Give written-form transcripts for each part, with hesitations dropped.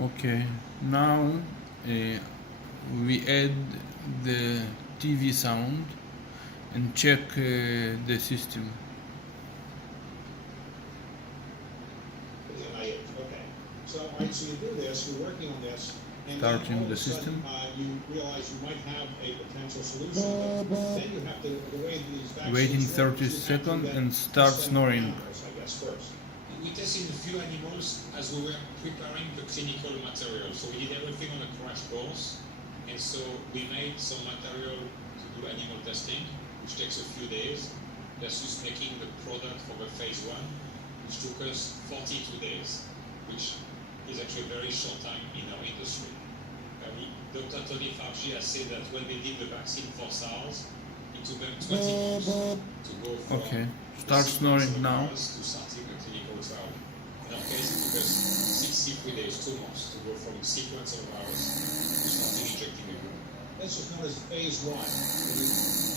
Okay, now we add the TV sound and check the system. Okay. So, all right, so you do this, you're working on this, and then Starting all of the a sudden, system. You realize you might have a potential solution, but then you have to, the way these vaccines Waiting work, 30 you have to seconds then and start test them snoring. on animals, I guess, first. We tested a few animals as we were preparing the clinical material. So we did everything on a crash course. And so we made some material to do animal testing, which takes a few days, versus making the product for the phase 1, which took us 42 days, which is actually a very short time in our industry. Dr. Tony Fauci has said that when they did the vaccine for SARS, it took them 20 months to go from Okay, start snoring now. to starting a clinical trial. In our case, it took us 63 days, 2 months, to go from sequence of virus to starting injecting the group. This is known as phase 1, when you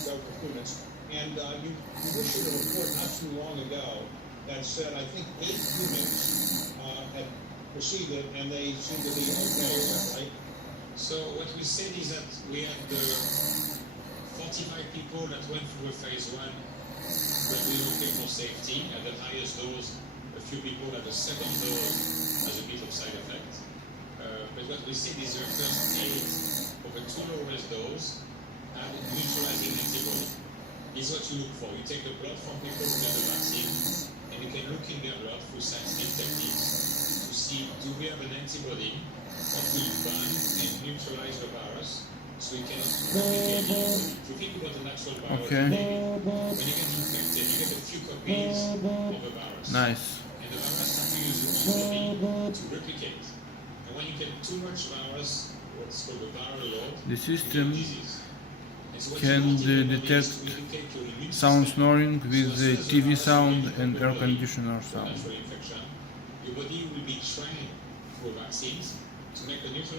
go for humans. And you issued a report not too long ago that said, I think 8 humans had proceeded, and they seem to be okay, is that right? So what we said is that we had 45 people that went through a phase 1 when we were looking for safety at the highest dose. A few people at the second dose has a bit of side effect. But what we said is the first 8 of the 2 lowest dose had neutralizing antibody. This is what you look for. You take the blood from people who get the vaccine, and you can look in their blood through scientific techniques to see, do we have an antibody that will bind and neutralize the virus, so you cannot replicate it. If you think about the natural virus, Okay. when you get infected, you get a few copies of the virus. Nice. And the virus has to use the antibody to replicate. And when you get too much virus, what's called the viral load, The you system get disease. And so what can you want in the body detect is to educate your immune sound system. snoring So with as the soon as TV virus sound will and enter air the body conditioner for sound. natural infection, your body will be trained through vaccines to make a neutral